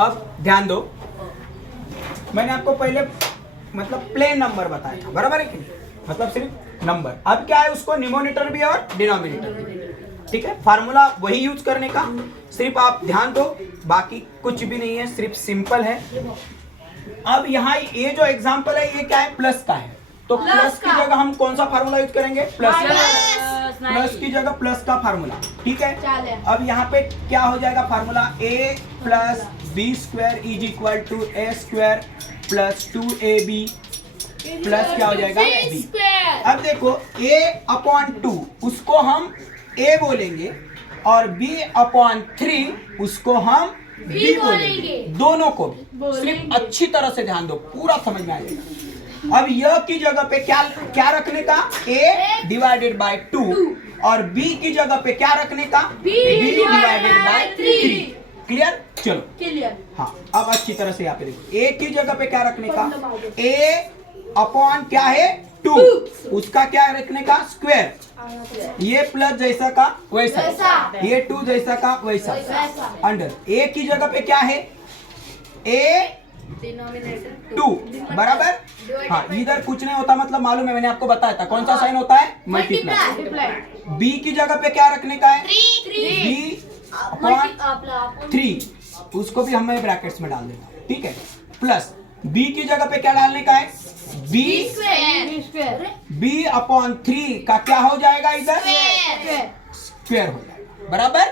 अब ध्यान दो, मैंने आपको पहले मतलब प्लेन नंबर बताया था, बराबर है कि नहीं, मतलब सिर्फ नंबर। अब क्या है, उसको न्यूमरेटर भी और डिनोमिनेटर भी, ठीक है। फार्मूला वही यूज करने का, सिर्फ आप ध्यान दो, बाकी कुछ भी नहीं है, सिर्फ सिंपल है। अब यहाँ ये जो एग्जांपल है ये क्या है, प्लस का है, तो प्लस की जगह हम कौन सा फार्मूला यूज करेंगे, प्लस की जगह प्लस का फार्मूला, ठीक है। अब यहाँ पे क्या हो जाएगा formula, a plus B square is equal to A square plus 2ab plus क्या हो जाएगा b। अब देखो a अपॉन 2 उसको हम a बोलेंगे और b अपॉन 3 उसको हम b बोलेंगे, दोनों को भी। सिर्फ अच्छी तरह से ध्यान दो, पूरा समझ में आ जाएगा। अब यह की जगह पे क्या क्या रखने का, a डिवाइडेड बाय 2 और b की जगह पे क्या रखने का, b डिवाइडेड बाय 3। क्लियर, चलो क्लियर। हाँ, अब अच्छी तरह से यहाँ पे देखो, a की जगह पे क्या रखने का, a अपॉन क्या है 2, उसका क्या रखने का, स्क्वायर, ये प्लस जैसा का वैसा, ये 2 जैसा का वैसा, अंडर a की जगह पे क्या है, a 2 बराबर। हाँ, इधर कुछ नहीं होता, मतलब मालूम है, मैंने आपको बताया था कौन सा साइन होता है, मल्टीप्लाई। b की जगह पे क्या रखने का है, b अपॉन 3, उसको भी हमें ब्रैकेट्स में डाल देना, ठीक है। प्लस b की जगह पे क्या डालने का है, b अपॉन 3 का क्या हो जाएगा, इधर स्क्वायर हो जाएगा, बराबर,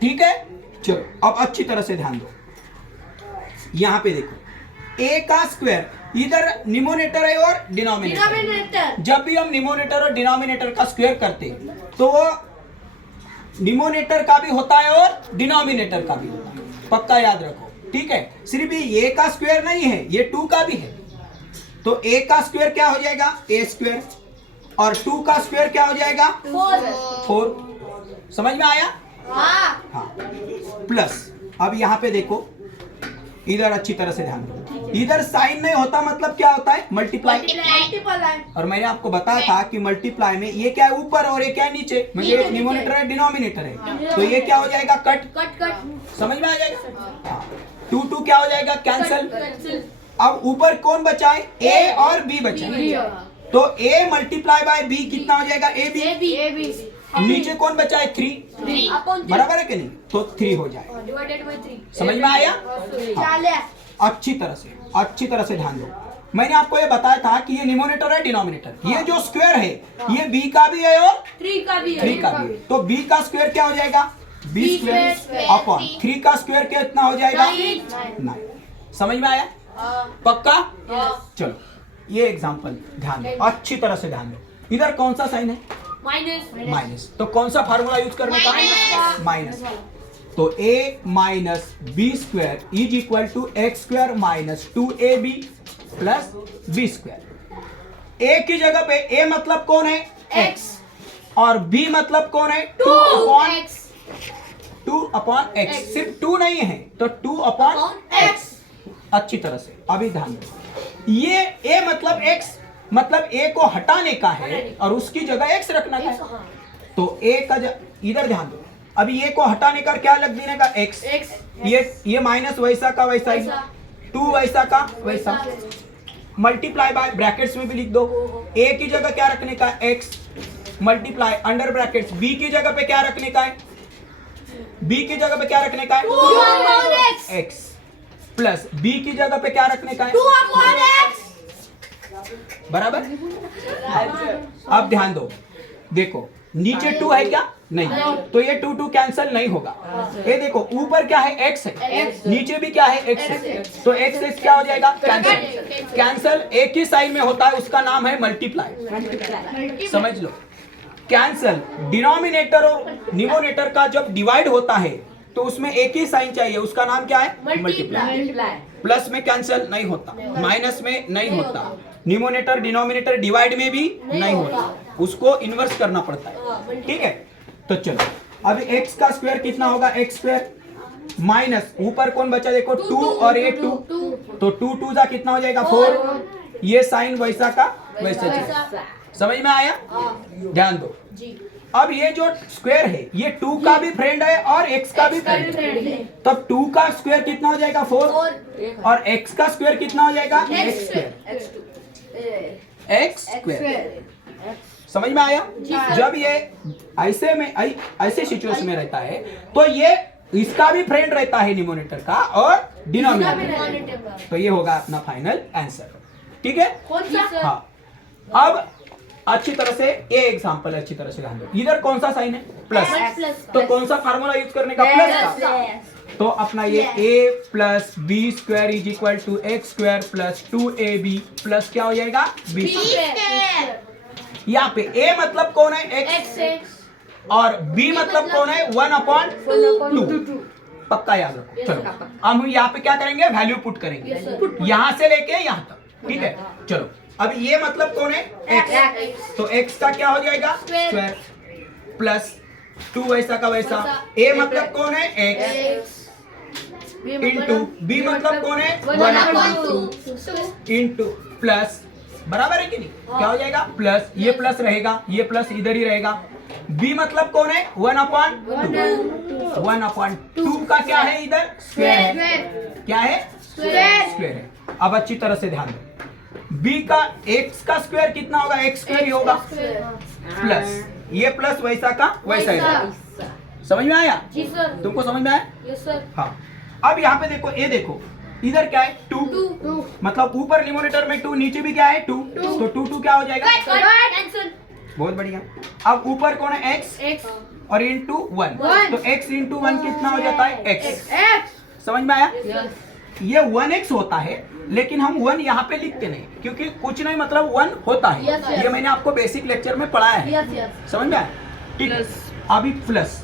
ठीक है। चलो अब अच्छी तरह से ध्यान दो, यहाँ पे देखो a का स्क्वायर, इधर न्यूमरेटर है और डिनोमिनेटर। जब भी हम न्यूमरेटर और डिनोमिनेटर का स्क्वायर करते हैं तो वो न्यूमरेटर का भी होता है और डिनोमिनेटर का भी होता है, पक्का याद रखो, ठीक है। सिर्फ ये का स्क्वायर नहीं है, ये 2 का भी है, तो a का स्क्वायर क्या हो जाएगा, a स्क्वायर, और 2 का स्क्वायर क्या हो जाएगा, 4। समझ में आया, हाँ। प्लस अब यहाँ पे देखो, इधर अच्छी तरह से ध्यान दो, इधर साइन नहीं होता, मतलब क्या होता है, मल्टीप्लाई। और मैंने आपको बताया था कि मल्टीप्लाई में ये क्या है, ऊपर, और ये क्या है, नीचे, मतलब एक न्यूमरेटर है डिनोमिनेटर है, तो ये क्या हो जाएगा, कट। समझ में आ जाएगा, 2 क्या हो जाएगा, कैंसल। अब ऊपर कौन बचा है, a और b बचा है, तो a मल्टीप्लाई बाय b कितना हो जाएगा, ab। नीचे कौन बचा है, 3, बराबर है कि नहीं, तो 3 हो जाएगा। समझ में आया, हाँ। अच्छी तरह से ध्यान दो, मैंने आपको ये बताया था कि ये न्यूमरेटर है डिनोमिनेटर, ये जो स्क्वायर है ये b का भी है और 3 का भी है, तो b का स्क्वायर क्या हो जाएगा, b स्क्वायर अपॉन 3 का स्क्वायर कितना हो जाएगा, 9। समझ में आया, पक्का। चलो ये एग्जांपल ध्यान दो, अच्छी तरह से ध्यान दो, इधर कौन सा साइन है, माइनस, तो कौन सा फार्मूला यूज करने का, माइनस। तो a minus B square is equal to x square minus 2ab plus B square. a की जगह पे a मतलब कौन है, x, और b मतलब कौन है, 2 अपॉन x। सिर्फ 2 नहीं है, तो 2 अपॉन x। अच्छी तरह से अभी ध्यान दो, ये a मतलब x, मतलब a को हटाने का है और उसकी जगह x रखना है, तो a का इधर ध्यान दो, अभी a को हटाने का क्या लग देने का, x, ये माइनस वैसा का वैसा ही, 2 वैसा का वैसा, मल्टीप्लाई बाय, ब्रैकेट्स में भी लिख दो, a की जगह क्या रखने का, x, multiply under brackets b की जगह पे क्या रखने का है, b की जगह पे क्या रखने का है, x, प्लस b की जगह पे क्या रखने का है, 2/x, बराबर। अब ध्यान दो, देखो नीचे 2 है क्या, नहीं, तो ये 2 कैंसिल नहीं होगा। ये देखो ऊपर क्या है, x है, नीचे भी क्या है, x है, तो x क्या हो जाएगा, कैंसिल एक ही साइन में होता है, उसका नाम है मल्टीप्लाई। समझ लो, कैंसिल डिनोमिनेटर और न्यूमरेटर का जब डिवाइड होता है तो उसमें एक ही साइन चाहिए, उसका नाम क्या है, मल्टीप्लाई। प्लस में कैंसिल नहीं होता, माइनस में नहीं होता, न्यूमरेटर डिनोमिनेटर डिवाइड में भी नहीं होता, उसको इन्वर्स करना पड़ता है, ठीक है। तो चलो अभी x का स्क्वायर कितना होगा, x स्क्वायर माइनस ऊपर कौन बचा, देखो 2 और ये 2, तो 2 जा कितना हो जाएगा, 4, ये साइन वैसा का वैसा। समझ में आया, ध्यान दो। अब ये जो स्क्वायर है ये 2 का भी फ्रेंड है और x का भी फ्रेंड है। तब 2 का स्क्वायर कितना हो जाएगा 4 और x का स्क्वायर कितना हो जाएगा x स्क्वायर। समझ में आया? जब ये ऐसे सिचुएशन में रहता है तो ये इसका भी फ्रेंड रहता है न्यूमरेटर का और डिनोमिनेटर का। तो ये होगा अपना फाइनल आंसर। ठीक है? हाँ, अब अच्छी तरह से ये एग्जांपल अच्छी तरह से ध्यान दो। इधर कौन सा साइन है? प्लस। तो कौन सा फार्मूला यूज करने का? प्लस का। तो अपना ये a plus B square is equal to x square plus 2ab plus क्या हो जाएगा b स्क्वायर। यहाँ पे a मतलब कौन है? x और b मतलब कौन है? 1/2। पक्का याद रखो। चलो अब हम यहाँ पे क्या करेंगे? वैल्यू पुट करेंगे यहाँ से लेके यहाँ तक। ठीक है? चलो अब ये मतलब कौन है? x। तो x का क्या हो जाएगा? स्क्वायर प्लस 2 वैसा का वैसा। a मतलब कौन है? x इंटू b मतलब कौन है? 1/2 इंटू प्लस, बराबर है कि नहीं? क्या हो जाएगा? प्लस, ये प्लस रहेगा, ये प्लस इधर ही रहेगा। b मतलब कौन है? 1/2। 1/2 का क्या है? इधर स्क्वायर है। क्या है? स्क्वायर है। अब अच्छी तरह से ध्यान दो। b का x का स्क्वायर कितना होगा? x स्क्वायर ही होगा प्लस ये प्लस वैसा का वैसा ही। समझ में आया? जी सर। तुमको समझ में आया? Yes sir. हाँ, अब यहाँ पे देखो, ये देखो इधर क्या है? 2 मतलब ऊपर न्यूमरेटर में 2, नीचे भी क्या है? 2। तो 2 क्या हो जाएगा? बहुत बढ़िया। अब ऊपर कौन है? x और इंटू 1। तो x इंटू 1 कितना हो जाता है? x। समझ में आया? ये 1x होता है लेकिन हम 1 यहाँ पे लिखते नहीं क्योंकि कुछ नहीं मतलब 1 होता है। ये मैंने आपको बेसिक लेक्चर में पढ़ाया है। समझ में आया? ठीक है। अभी प्लस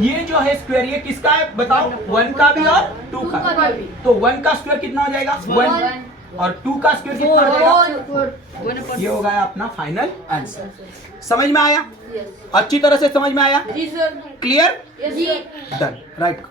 ये जो है स्क्वायर, ये किसका है बताओ? 1 का भी और 2 का भी। तो 1 का स्क्वायर कितना हो जाएगा? 1 और 2 का स्क्वायर कितना हो जाएगा? ये होगा अपना फाइनल आंसर। समझ में आया? अच्छी तरह से समझ में आया? जी सर। क्लियर? जी। Done, right.